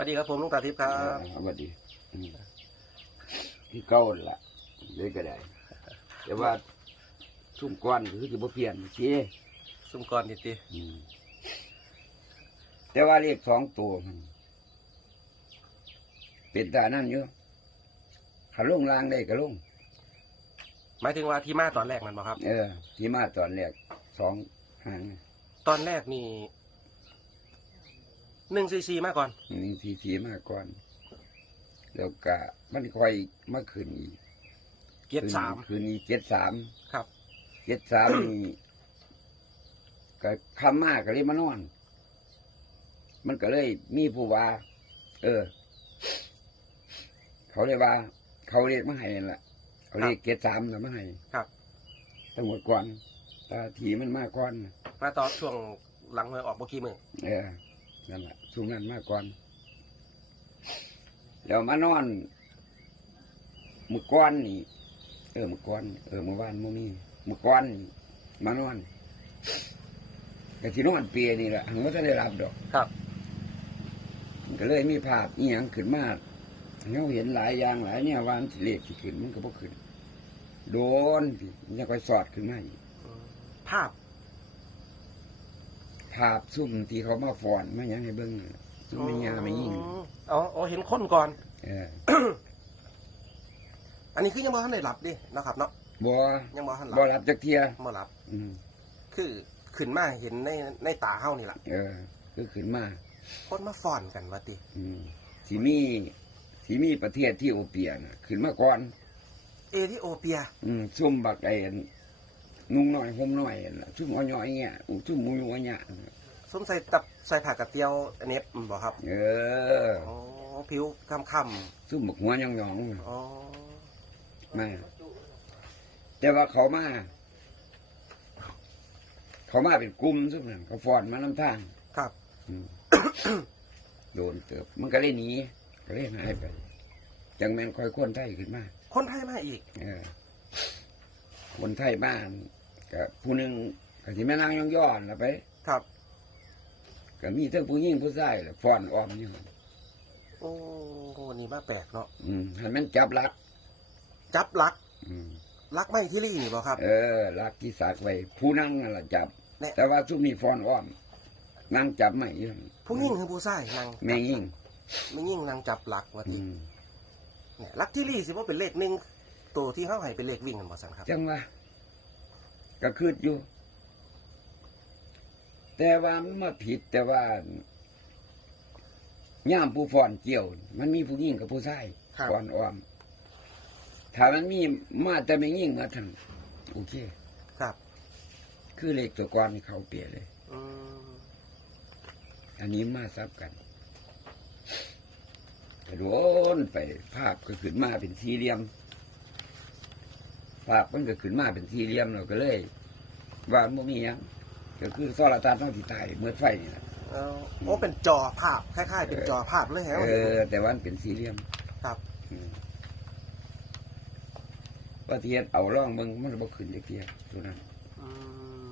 สวัสดีครับผมลุงตาทิพย์ครับอ่าสวัสดีอืมที่เก่านั่นล่ะเลยก็ได้ แต่ว่าชุ่มก้อนคือจะบ่เปลี่ยนเจ๊ซุ่มกรนิดดีอืมแต่ว่าเลขสองตัวมันเป็นตานั่นอยู่ขาลงลางได้ก็ลงหมายถึงว่าที่มาตอนแรกมันบอกครับ เออ ที่มาตอนแรกสองหางตอนแรกนี่ หนึ่งซีซีมาก่อน หนึ่งทีทีมาก่อน แล้วก็มันค่อยมาขึ้นอีกเกียรติสามคืนนี้เจ็ดสามครับ เจ็ดสามนี่ก็คำมากก็เลยมานอน มันก็เลยมีผู้ว่า เออ เขาเลยว่า เขาเรียกมาให้นั่นแหละเขาเรียกเจ็ดสามนะมาให้ครับตั้งหมดก่อนตาทีมันมากก่อนมาตอนช่วงหลังหวยออกเมื่อกี้มือเออนั่นแหละ ช่วงนั้นมากก่อน แล้วมานอนมือก้อนนี่ เออมือก้อนเออมือวานมือนี่มือก้อนนี่มานอนแต่ที่นอนเปียนี่แหละหังว่าจะได้รับดอกครับมันก็เลยมีภาพอีหยังขึ้นมาเราเห็นหลายอย่างหลายเนี่ยวามันสิเลขที่ขึ้นมันก็บ่ขึ้น โดนพี่มันจะค่อยสอดขึ้นมาอีกอืมภาพ ภาพซุ่มที่เขามาฟ้อนมาหยังให้เบิ่งนั่นล่ะซุ่มไม่ยาไม่ยิ่งอ๋ออ๋อเห็นคนก่อน เออ อันนี้คือยังบ่ทันได้หลับดิเนาะครับ เนาะบ่ยังบ่ทันหลับ่บรับจักเทียบ่หลับ อืมคือขึ้นมาเห็นในในตาเฮานี่แหละเออ คือขึ้นมาคนมาฟ้อนกันว่าติอืมสีมีสีมีประเทศที่โอเปียน่ะ ขึ้นมาก่อน เอธิโอเปีย อืมซุ่มบักไอ้อั นนุ่งน้อยห่มน้อยนั่นล่ะซุ่มอ้อยๆเงี้ยอู้ซุ่มมูยูอ้อยเงี้ยสวมใส่ตับใส่ผ้ากระเตียวอันนี้บ่ครับ เอออ๋อผิวค่ำซุ่มบักหัวหยองๆๆอ๋อมาแต่ว่าเขามาเขามาเป็นกลุ่มซุ่มนั่นเขาฟอนมาน้ำทางครับอืมโดนเติบมันก็เลยหนีก็เลยหายไปจังแมนคอยคนไทยขึ้นมา คนไทยมาอีก เออ คนไทยบ้าน กับผู้หนึ่งก็ที่แม่นางย่องย้อนละไปครับก็มีทั้งผู้หญิงผู้ชายแหละฟอนออมอยู่โอ้นี่มาแปลกเนาะอืมให้มันจับลัก จับลัก อืมลักไม่ที่รี่นี่บ่ครับ เออลักที่สากไว้ผู้นั่งนั่นแหละจับ แน่ แต่ว่าทุกมีฟอนอ้อมนั่งจับไม่อยืนผู้ยิ่งคือผู้ชายนางแม่ยิ่งไม่ยิ่งนางจับลักว่าอืติมเนี่ยลักที่รี่สิว่าเป็นเลขหนึ่งตัวที่เขาให้เป็นเลขวิ่งกันบ่สันครับจังว่า ก็คืดอยู่ แต่ว่ามันมาผิดแต่ว่าย่ามผู้ฟอนเกี่ยว มันมีผู้หญิงกับผู้ชายครับฟอนอ้อมถ้ามันมีมาแต่ไม่ยิ่งมาทั้งโอเค ครับ คือเลขตัวก่อนนี่เขาเปลี่ยนเลยอืมอันนี้มาซับกันกระโดนไปภาพก็ขึ้นมาเป็นสี่เหลี่ยม ภาพมันก็ขึ้นมาเป็นสี่เหลี่ยมเราก็เลย ว่ามันบ่มีหยังก็คือโซลาร์ตาร์ต้องที่ตายเมื่อไฟนี่แหละเอาโอ้เป็นจอภาพคล้ายๆ เป็นจอภาพเลยฮะเออ แต่ว่ามันเป็นสี่เหลี่ยมครับอืมว่าเทียนเอาร่องมึงมันบ่ขึ้นจักเทียตัวนั้นอื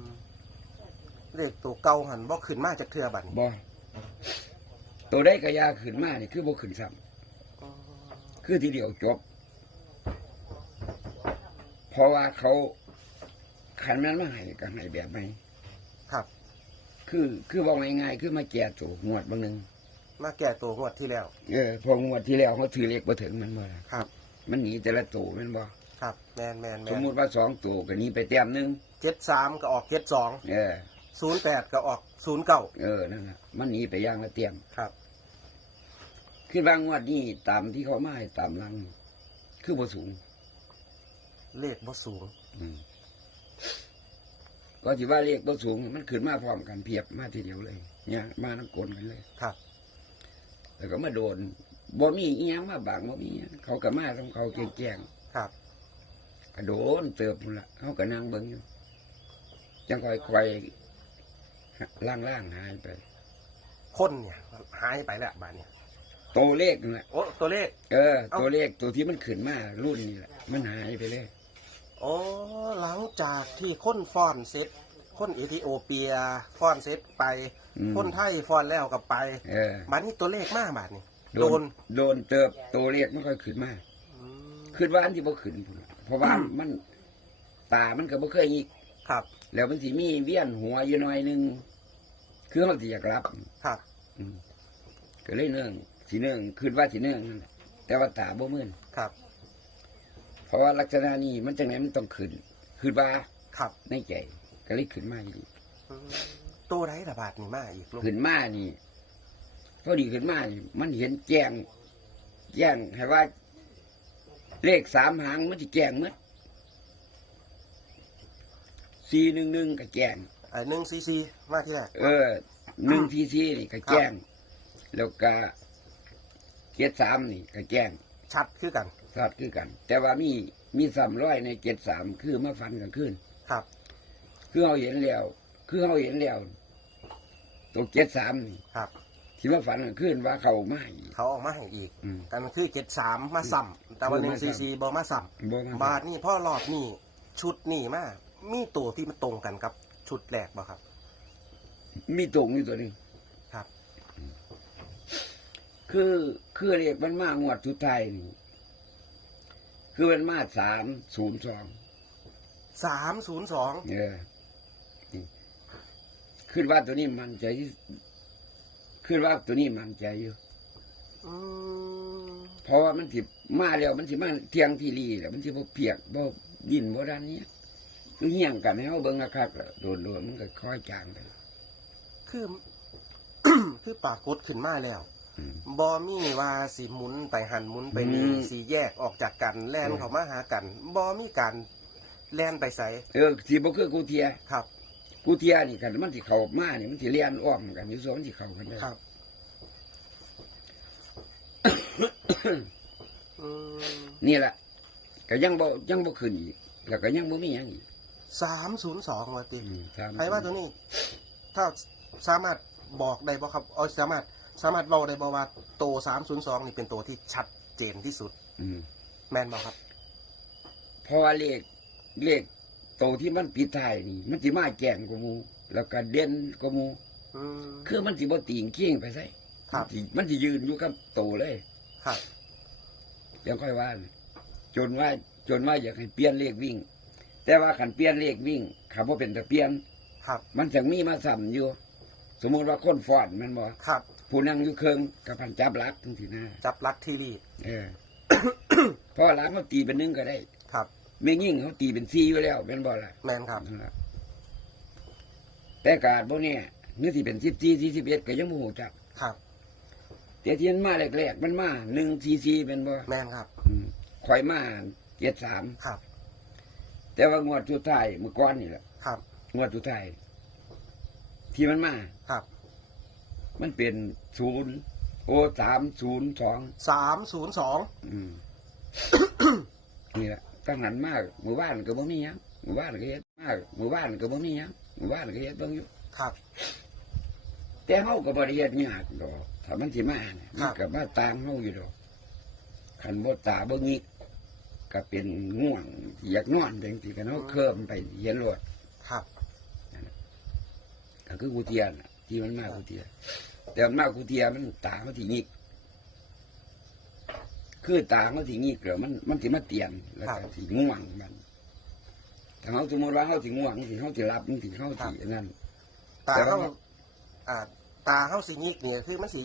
มเลขตัวเก่าหันบ่ขึ้นมาจากเทือบัดนี้บ่ตัวได้กระยาขึ้นมานี่คือบ่ขึ้นซ้ำอ๋อคือทีเดียวจบ เพราะว่าเขาขันมันมาให้กันให้แบบไหนครับ คือคือบอกง่ายๆคือมาแก่ตัวงวดบางหนึงมาแก่ตัวงวดที่แล้ว เออพองวดที่แล้วเขาถือเลขมาถึงมันบ่ล่ะครับ มันหนีแต่ละตัวแมันบ่ครับแมนแมนแมสมนมุติว่าสองตัวก็หนีไปแต้มหนึงเจ็ดสามก็ออกเจ็ดสองเออ ศูนย์แปดก็ออกศูนย์เก้าเออนั่นน่ะมันหนีไปอย่างละเตียมครับ คือบางงวดนี้ตามที่เขามาให้ตามหลัง คือบ่สูง เลขบ่สูง อืมก็สิว่าเลขบ่สูง มันขึ้นมาพร้อมกันเพียบมาทีเดียวเลย เนี่ย มาน้ำกลนกันเลย ครับ แล้วก็มาโดนบ่มีอีหยังมาบางบ่มีหยังเขาก็มาของเขาแจ้งครับ ๆก็โดนเติบพุ่นละเขาก็นั่งเบิ่งอยู่ จังค่อยๆล่างๆหายไป คนเนี่ยหายไปแล้วบาดเนี่ยตัวเลขนั่นแหละ โอ้ตัวเลข เออ เอ้า ตัวเลขตัวที่มันขึ้นมารุ่นนี้แหละ มันหายไปเลย โอ้หลังจากที่คนฟอนเสร็จคนเอธิโอเปียฟอนเสร็จไป อืม คนไทยฟอนแล้วกับไปเออ บัดนี้ตัวเลขมาบาดนี่โดน โดนเติบตัวเลขไม่ค่อยขึ้นมาอืมขึ้นว่าอันที่บ่ขึ้นพุ่นล่ะเพราะว่ามันตามันก็บ่เคยอีก ครับแล้วมันสิมีเวียนหัวอยู่หน่อยหนึงคือเขาสิอยากรับ ครับอืมก็เลยเนื่องสิเนื่องขึ้นว่าสิเนื่องนั่นแหละแต่ว่าตาบ่มื่นครับ เพราะว่าลักษณะนี้มันจังไหนมันต้องขึ้นขึ้นว่าครับในใจก็เลยขึ้นมาอยู่ดีอืมตัวไรระบาดนี่มาอีกลุงขึ้นมานี่พอดีขึ้นมานี่มันเห็นแจ้งแจ้งให้ว่า เลขสามหางมันจะแจ้งหมั้สี่หนึ่งหนึ่งก็แจ้งไอ้หนึ่งซีซีมาที่แรกเออหนึ่งทีซีนี่ก็แจ้ง แล้วก็เจ็ดสามนี่ก็แจ้งชัดคือกัน ทราบคือกัน แต่ว่ามีมีสามร้อยในเจ็ดสามคือมาฟันกันขึ้นครับ คือเขาเห็นแล้ว คือเขาเห็นแล้วตัวเจ็ดสามนี่ครับ ที่มาฝันกันขึ้นว่าเขามาอีก เขาออกมาให้อีกอืมกันคือเจ็ดสามมาซ้ำแต่ว่าหนึ่งซีซีบอมาซ้บ่มาำบาทนี่พ่อรอบนี่ชุดนี่มามีตัวที่มันตรงกันกับชุดแรกบ่ครับ มีตรงอยู่ตัวหนึงครับ คือคือเรียกมันมางวดสุดท้ายนี่ คือมันมาสามศูนย์สองสามศูนย์สองเออนี่ขึ้นว่าตัวนี้มันใจที่ขึ้นว่าตัวนี้มันใจอยู่อืมเพราะว่ามันสิมาแล้วมันสิมาเที่ยงที่รีแล้วมันสิบ่เปียกบ่ดินบ่ด้านนี้คือเฮี้ยงกันให้เฮาเบิ่งคักๆแล้วโดนๆมันก็ค่อยจางไปคือ คือปรากฏขึ้นมาแล้วอืม บอมีว่าสีหมุนไปหันหมุนไปนี่อืม สีแยกออกจากกันแล่นอืมเขามาหากันบอมีการแล่นไปใส่เออสิบ่คือกูเทียครับ กูเทียนี่กันมันสิเข้ามานี่มันสิเลียนอ้อมกันอยู่โซนสิเข้ากันได้ครับ อืมนี่แหละก็ยังบ่ยังบ่ขึ้นอีกแล้วก็ยังบ่มีหยังอีกสามศูนย์สองวะติ อืมตาม ใครว่าตัวนี้ ถ้าสามารถบอกได้บ่ครับเอ๋อสามารถ สามารถบอกได้บ่ว่าโตสามศูนย์สองนี่เป็นตัวที่ชัดเจนที่สุด อืมแมนบอกครับ เพราะว่าเลขเลขโตที่มันปิดท้ายนี่ มันสิมาแก่งกว่าหมู่แล้วก็เด่นกว่าหมู่อืม คือมันสิบ่ติงเคียงไปไสครับ มันสิมันสิยืนอยู่กับโตเลยครับยังค่อยว่านะจนว่าจนว่าอยากให้เปลี่ยนเลขวิ่ง แต่ว่าคันเปลี่ยนเลขวิ่งคำว่าเป็นแต่เปลี่ยน ครับมันจะมีมาซ้ำอยู่ สมมุติว่าคนฟ้อนแมันบ่ครับ ผู้นั่งอยู่เครื่องกับพันจับหลักทั้งทีหน้าจับลักทีรีเออเพราะว่าหลักเขาตีเป็นหนึ่งก็ได้ ครับไม่ยิ่งเขาตีเป็นสี่อยู่แล้วเป็นบ่ล่ะแมนครับนั่นล่ะแต่การพวกเนี้ยนี่ที่เป็นสิบสี่สี่สิบเอ็ดก็ยังโมโหจักครับแต่ที่มันมาแรกๆมันมาหนึ่งสี่สี่เป็นบ่แมนครับอืมข่อยมาเจ็ดสามครับ แต่ว่างวดสุดท้ายเมื่อก่อนนี่แหละครับ งวดสุดท้ายที่มันมาครับ มันเป็นศูนย์โอสามศูนย์สองสามศูนย์สองอืมนี่แหละตั้งนั้นมากหมู่บ้านก็บ่มีหยังหมู่บ้านก็เฮ็ดมากหมู่บ้านก็บ่มีหยังหมู่บ้านก็เฮ็ดเบิ่งอยู่ครับ แต่เฮาก็บ่ได้เฮ็ดยากดอกถ้ามันสิมาเนี่ยครัมันบก็มาตามเฮาอยู่ดอกคันบ่ตาบ่งิกก็เป็นง่วงอยากนอนจังซี่ก็เฮาเคลิ้มไปเห็นรถครับก็คือกูเทียนน่ะ ที่มันมากูเทีย แต่มันมากูเทียมันตามันสิงิกคือตาเขาสิงิกแล้วมันมันสิมาเตียนแล้วก็สิง่วงมันถ้าเขาสมมติว่าเขาสิง่วงสิเขาสิรับมันสิเขาสิอันนั่นตาแต่ว่าเขาอ่าตาเขาสีนิกเนี่ยคือมันสี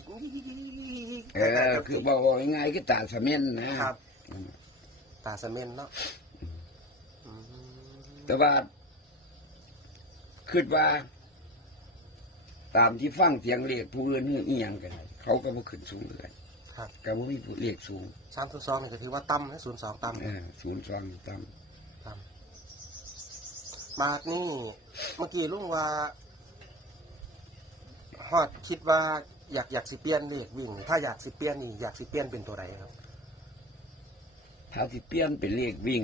เออคือบอกว่าง่ายๆคือตาสะเม็นนะครับอืมตาสะเมนเนาะอืมแต่ว่าคิดว่า ตามที่ฟังเสียงเรียกผู้อื่นอีหยังกันเขาก็บ่ขึ้นสูงเลยครับก็บ่มีผู้เรียกสูงสามศูนย์สองนี่ก็ถือว่าต่ำนะศูนย์สองต่ำเออศูนย์สองต่ต่ำบาทนี่เมื่อกี้ลุงว่าฮอดคิดว่าอยากอยากสิเปลี่ยนเลขวิ่ง ถ้าอยากสิเปลี่ยนนี่อยากสิเปลี่ยนเป็นตัวใดครับำถ้าสิเปลี่ยนเป็นเลขวิ่ง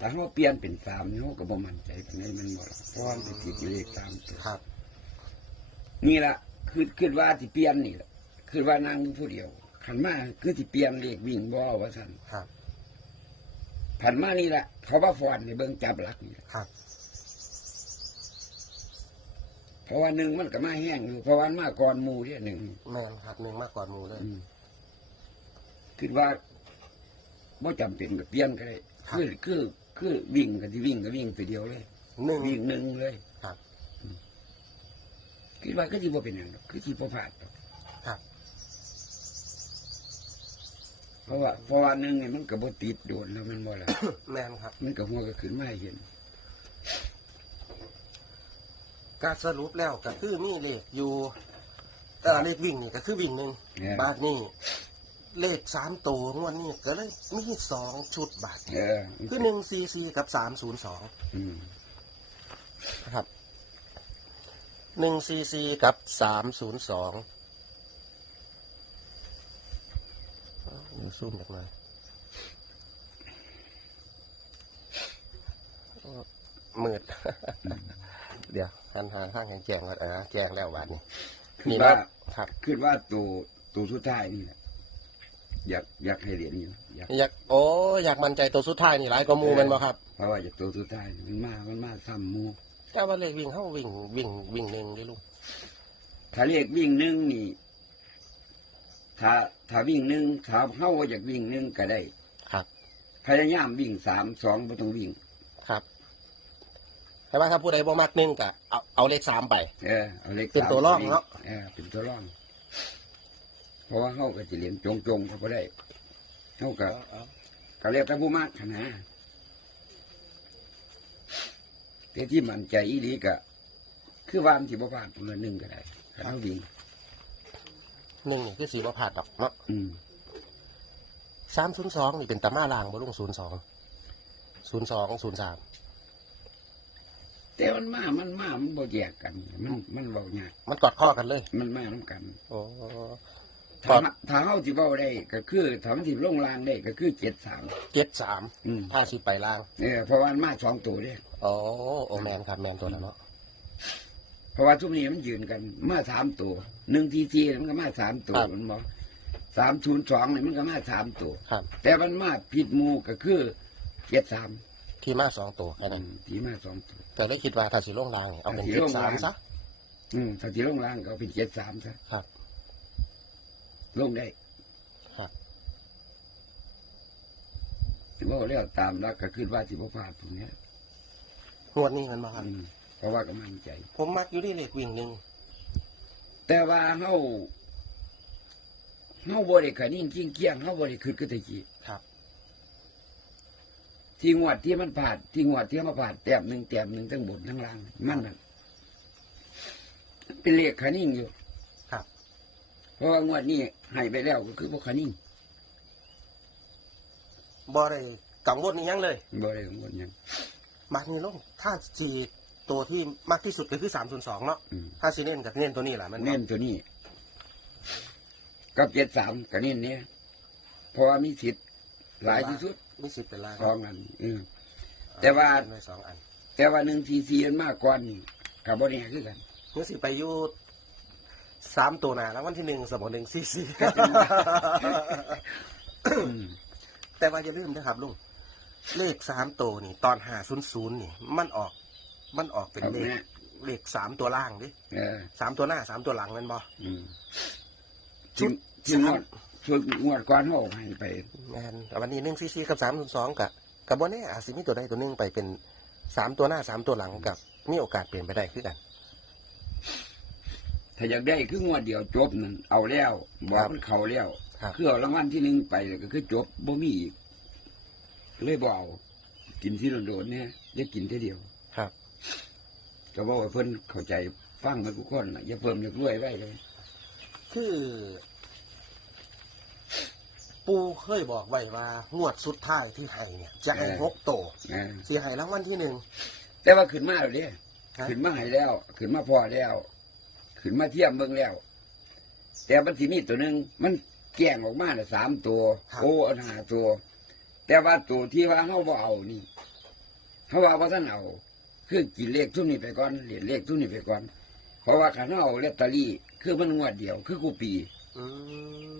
ถ้าเขาเปลี่ยนเป็นสามนี่เขาก็บ่มั่นใจเป็นไงมันบ่ล่ะเพราะว่ามันเป็นที่เลขสามตัวครับ นี่ละคือคือว่าที่เปลี่ยนนี่แหละคือว่านางผู้เดียวขันมาคือที่เปลี่ยนเลขวิ่งบ่ว่าซั่นครับ ผันมานี่แหละเขาว่าฟอนในเบิ่งจับหลักนี่ล่ะครับ เพราะว่าหนึ่งมันก็มาแห้งอยู่เพราะว่ามันมาก่อนหมูเนี่ยหนึ่งแม่นครับหนึ่งมากกว่าหมูเลย อืมคิดว่าบ่จำเป็นกับเปลี่ยนก็ได้ครับ คือคือคือวิ่งกันที่วิ่งก็วิ่งไปเดียวเลย หนึ่งวิ่งหนึ่งเลยครับอืม คิดว่าก็ที่บ่เป็นอย่างดอกคือที่บ่พลาดดอกครับ เพราะว่าเพราะว่าหนึ่งนี่มันก็บ่ติดโดนแล้วมันบ่ล่ะแม่นครับมันก็หัวก็ขึ้นมาให้เห็น การสรุปแล้วก็คือมีเลขอยู่เออเลขวิ่งนี่ก็คือวิ่งหนึ่งเนี่ยบาทนี่เลขสามตัวงวดนี้ก็เลยมีสองชุดบาทเออคือหนึ่งซีซีกับสามศูนย์สองอืมนะครับ หนึ่งซีซีกับสามศูนย์สองเดี๋ยวซูมจากหน่อยมืด เดี๋ยวหันหาข้างแห่งแจงก่อนเออแจงแล้วบาทนี้คือนี่ว่าครับคือว่าตัวตัวสุดท้ายนี่แหละอยากอยากให้เหรียญอยู่อยากอยากโอ้อยากมั่นใจตัวสุดท้ายนี่หลายกว่าหมูแมันบ่ครับ เพราะว่าจากตัวสุดท้ายมันมามันมาซ้ำหมู แต่ว่าเลขวิ่งเข้าวิ่งวิ่งวิ่งหนึ่งได้ลูกถ้าเรียกวิ่งหนึ่งนี่ ถ้าถ้าวิ่งหนึ่งถ้าเข้าว่าอยากวิ่งหนึ่งก็ได้ ครับ พยายามวิ่งสามสองไม่ต้องวิ่ง ครับแต่ว่าถ้าผู้ใดบ่มักหนึ่งก็เอาเอาเลขสามไป เออเอาเลขเป็นสามตัวร่องเนาะ เออเป็นตัวร่อง เพราะว่าเขาก็จะเรียนจงจงๆเขาก็ได้เขาก็ก็เรียกแต่ผู้มากขนาด แต่ที่มันใจอีดีก็คือวามที่บ่พลาดเงินหนึ่งก็ได้ถ้าเขาวิ่งหนึ่งนี่คือสีบ่ผ่านดอกเนาะอืมสามศูนย์สองนี่เป็นตามาลางบ่ลุงศูนย์สองศูนย์สองศูนย์สามแต่มันมา มันมา มันบ่แยกกัน มันมันเบาหยากมันกอดข้อกันเลยมันมาน้ำกัน โอ้ถ้ามาถ้าเฮาสิเว้าได้ก็คือถ้ามันสิลงรางได้ก็คือเจ็ดสามเจ็ดสามอืมถ้าสิไปล่างเออเพราะว่ามันมาสองตัวเด้โอ้โอแมนครับแมนตัวแล้วเนาะเพราะว่าทุกนี้มันยืนกันมาสามตัวหนึ่งทีทีมันก็มาสามตัวมันบอกสามศูนย์สองนี่มันก็มาสามตัวครับ แต่มันมาผิดหมูก็คือเจ็ดสามที่มาสองตัวแค่อืนั้นมที่มาสองตัวแต่เลยคิดว่าถ้าสิลงล่างนี่เอาเป็นถ้าสิเจ็ดลงสามล่างซะอืมถ้าที่ลงรางก็เอาเป็นเจ็ดสามซะครับลงได้ครับถือว่าเรียกตามแล้วก็คือว่าสิบพลาดตรงเนี้ย งวดนี้มันมาครับ อืมเพราะว่าก็มั่นใจ ผมมักอยู่ที่เลขวิ่งหนึ่งแต่ว่าเฮาเฮาบ่ได้ขันยิ่งจริงเกี้ยงเฮาบ่ได้คืดคือแตะกี้ครับ ที่งวดที่มันผ่านที่งวดที่มาผ่านแต้มหนึ่งแต้มหนึ่งทั้งบนทั้งล่างมันน่ะเป็นเลขขันยิ่งอยู่ครับ เพราะว่างวดนี้ให้ไปแล้วก็คือบ่ขันยิ่งบ่ได้กังวลนี่ยังเลยบ่ได้กังวลหยัง มักนี่ลงถ้าสีตัวที่มากที่สุดก็คือสามศูนย์สองเนาะอืม ถ้าสีเน้นกับเน้นตัวนี้แหละมันเน้นตัวนี้กับเจ็ดสามก็เน้นเนี้ยเพราะว่ามีสิทธิ์หลายที่สุดมีสิบเป็นล้านสองอันอืม แต่ว่า เป็นไว้สองอันแต่ว่าหนึ่งทีซีมันมากกว่านี่กับบ่ได้คือกันเมื่อสิไปอยู่สามตัวหนาแล้ววันที่หนึ่งสมองหนึ่งซีซี อืมแต่ว่าอย่าลืมนะครับลุง เลขสามตัวนี่ ตอนหาศูนย์ศูนย์นี่ มันออก มันออกเป็นครับเลขแม่เลขสามตัวล่างดิเออสามตัวหน้าสามตัวหลังแมันบอ อืมชุที่ดที่งสามวดชุดงวดก่อนเขาให้ไป แมนแต่วันนี้หนึ่งซีซีกับสามศูนย์สองกับกับวันนี้อาจสิมีตัวใดตัวหนึ่งไปเป็นสามตัวหน้าสามตัวหลังกับมีโอกาสเปลี่ยนไปได้คือกัน ถ้าอยากได้คืองวดเดียวจบนั่นเอาแล้วบอกมันเขาแล้วครับ คือเอารางวัลที่หนึ่งไปแล้วก็คือจบบ่มีอีก เลยบ่เอากินที่โดนๆเนี่ยอย่ากินทีเดียวครับก็บอกว่าเพิ่นเข้าใจฟังมาทุกคนน่ะอย่าเพิ่มอย่ารวยไว้เลย คือ ปูเคยบอกไว้ว่างวดสุดท้ายที่ให้เนี่ย จะให้หกโตวนะสีให้รางวัลที่หนึ่ง แต่ว่าขึ้นมาแล้วเด้ฮะขึ้นมาให้แล้วขึ้นมาพอแล้วขึ้นมาเทียมเบิ่งแล้ว แต่มันสิมีตัวหนึ่งมันแกล้งออกมาน่ะสามตัว โอ้อันหาตัว แต่ว่าตัวที่ว่าเขาบ่เอานี่เขาว่าว่าท่านเอา คือกินเลขทุนนี้ไปก่อนเหรียญเลขทุนนี้ไปก่อน เพราะว่าขันเอาลอตเตอรี่ คือมันงวดเดียว คือกูปีอื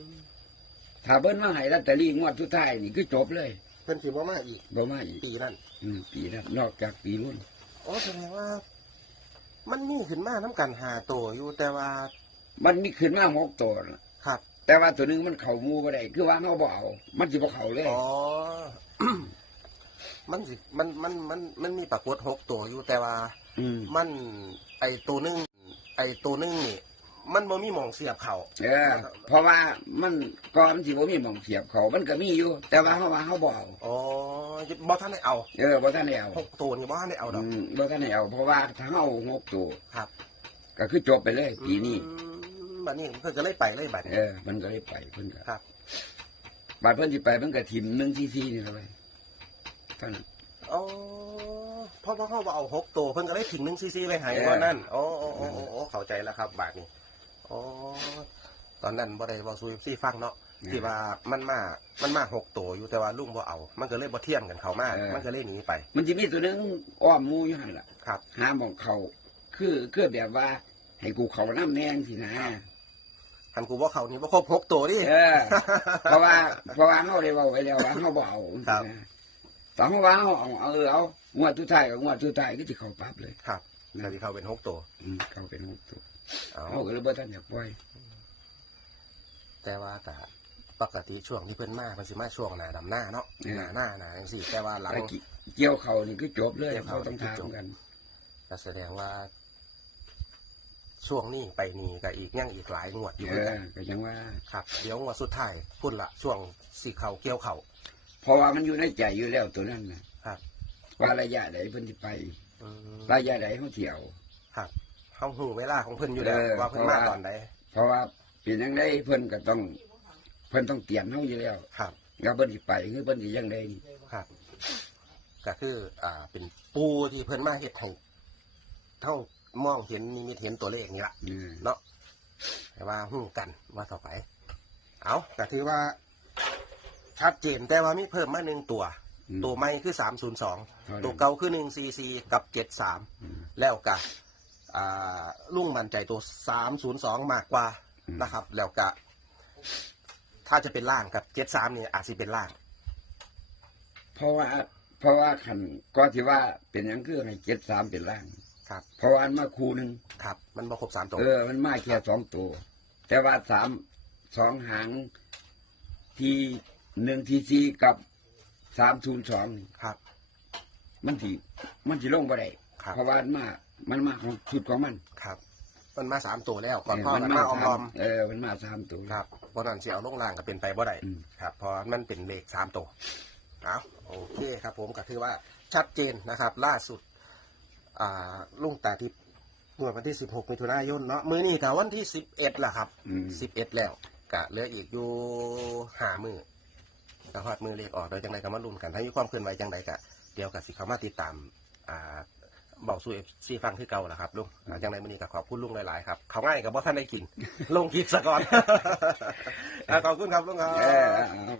มถ้าเบิ้นมาให้ลอตเตอรี่งวดสุดท้ายนี่คือจบเลยเพิ่นสิบ่มาอีกบ่มาอีกปีนั้นอืมปีนั้นนอกจากปีรุ่นโอ้แสดงว่า มันมีขึ้นมาน้ำกันหาตัวอยู่แต่ว่า มันมีขึ้นมาหกตัวน่ะครับ แต่ว่าตัวหนึงมันเข่าหมูบ่ได้คือว่าเฮาบ่เอามันสิบ่เข้าเลย อ๋อ มันสิมันมันมันมันมีปรากฏหกตัวอยู่แต่ว่า อืมมัน ไอตัวหนึงไอตัวหนึงนี่มันบ่มีหมองเสียบเขาเออเพราะว่ามันก่อนสิบ่มีหม่องเสียบเขามันก็มีอยู่ แต่ว่าเฮาว่าเฮาบ่เอาอ๋อบ่ท่านได้เอาเออบ่ทันได้เอาหกตัวนี่บ่ท่านได้เอาดอกอืมบ่ทันได้เอาเพราะว่าถ้าเฮาหกตัวครับก็คือจบไปเลยปีนี้ อืม บัดนี้เพิ่นก็เลยไปเลยบัดนี้ เออมันก็เลยไปเพิ่นก็ครับบัดเพิ่นสิไปเพิ่นก็ทิม1 cc นี่ละไปเท่านั้น อ๋อเพราะว่าเขาบ่เอาหกตัวเพิ่นก็เลยถึงหนึ่งซีซีไปใหายเออ ว่านั่นอ๋ออ๋ออ๋ออ๋ออ๋อเข้าใจแล้วครับ บาทนี้อ๋อตอนนั้นบ่ได้บ่ซูซีฟังเนาะที่ว่ามันมา มันมาหกตัวอยู่แต่ว่าลุงบ่เอา มันก็เลยบ่เทียมกันเขามากมันก็เลยหนีไปมันสิมีตัวหนึงอ้อมหมูอยู่หั่นล่ะ ครับ หาหม่องเขาคือคือแบบว่า ให้กูเข้าน้ำแนงสินะ หันกูบ่เขานี่บ่ครบหกตัวดิเออเพราะว่าเพราะว่าเฮาได้เว้าไว้แล้วว่าเฮาบ่เอาครับตอนเฮาว่าเฮาเอาเอาเออเอางวดสุดท้ายกับงวดสุดท้ายก็สิเข้าปั๊บเลย ครับแล้วที่เขาเป็นหกตัวอืมเข้าเป็นหกตัวเอาเฮาก็เลยบ่ทันอยากปล่อยแต่ว่าแต่ปกติช่วงที่เพิ่นมามันสิมาช่วงหน้าดำหน้าเนาะหน้าหน้าหน้าจังซี่แต่ว่าหลังไอ้กิเกี่ยวเขานี่คือจบเลยเกี่ยวเขาเขาต้องนี่คือทาจบมกันก็แสดงว่า ช่วงนี้ไปนี่ก็อีกยังอีกหลายงวดอยู่เอเหมือนอกันก็ยังว่า ครับ เดี๋ยวงวดสุดท้ายพุ่นละช่วงสีเขาเกี่ยวเขา เพราะว่ามันอยู่ในใจอยู่แล้วตัวนั้นนะครับ ว่าระยะใดเพิ่นสิไป อืมระยะใดเฮาเที่ยว ครับเขาหูเวลาของเพิ่นอยู่แล้วเออว่าเพิ่นมาเพราะว่า ตอนใดเพราะว่าเป็นจังไดเพิ่นก็ต้อง เพิ่นต้องเตรียมเฮาอยู่แล้วครับว่าเพิ่นสิไปคือเพิ่นสิยังไดนี่ครับ ก็คือ อ่า เป็นปูที่เพิ่นมาเฮ็ดให้เท่า มองเห็นนิมิตเห็นตัวเลขนี่ละเออเนาะแต่ว่าหูกันว่าต่อไป เอาก็ถือว่า ชัดเจนแต่ว่ามีเพิ่มมาหนึ่งตัว อืม ตัวใหม่คือสามศูนย์สองเท่านั้นตัวเก่าคือหนึ่งซีซีกับเจ็ดสามอืม แล้วก็อ่าลุงมั่นใจตัวสามศูนย์สองมากกว่าอืมนะครับ แล้วก็ถ้าจะเป็นล่างกับเจ็ดสามนี่อาจจะเป็นล่าง เพราะว่า เพราะว่าคันก็ที่ว่าเป็นหยังคือให้เจ็ดสามเป็นล่าง ครับ เพราะว่าอันมาคู่หนึงครับ มันมาครบสามตัวเออ มันมาแค่สองตัว แต่ว่าสามสองหางที่หนึ่งที่สี่กับสามศูนย์สองครับ มันสิมันสิลงบ่ได้ครับ เพราะว่ามันมามันมาของชุดของมันครับมันมาสามตัวแล้วก่อนเออพ่อมัมันมามาออมสามอมเออมันมาสามตัวครับเพราะนั้นสิเอาลงล่างก็เป็นไปบ่ได้อืมครับเพราะมันเป็นเลขสามตัวเอาโอเคครับผมก็คือว่าชัดเจนนะครับ ล่าสุด อ่าลุงตาทิพย์งวดวันที่สิบหกมิถุนายนเนาะมือนี่แต่วันที่สิบเอ็ดล่ะครับอืมสิบเอ็ดแล้วกะเหลืออีกอยู่หามือกะฮอดมือเลขออกโดยจังไรก็มาลุ้นกันถ้ามีความเคลื่อนไหวจังไรกะเดี๋ยวกะสิเขามาติดตามอ่าเบาสู่เอฟซีฟังที่เก่าแหละครับลุงอ่าจังไรมือนี้ก็ขอบคุณลุงหลายๆครับเขาง่ายกับว่าท่านได้กิน ลงคลิปซะก่อน อ่าขอบคุณครับลุงครัเออบเอา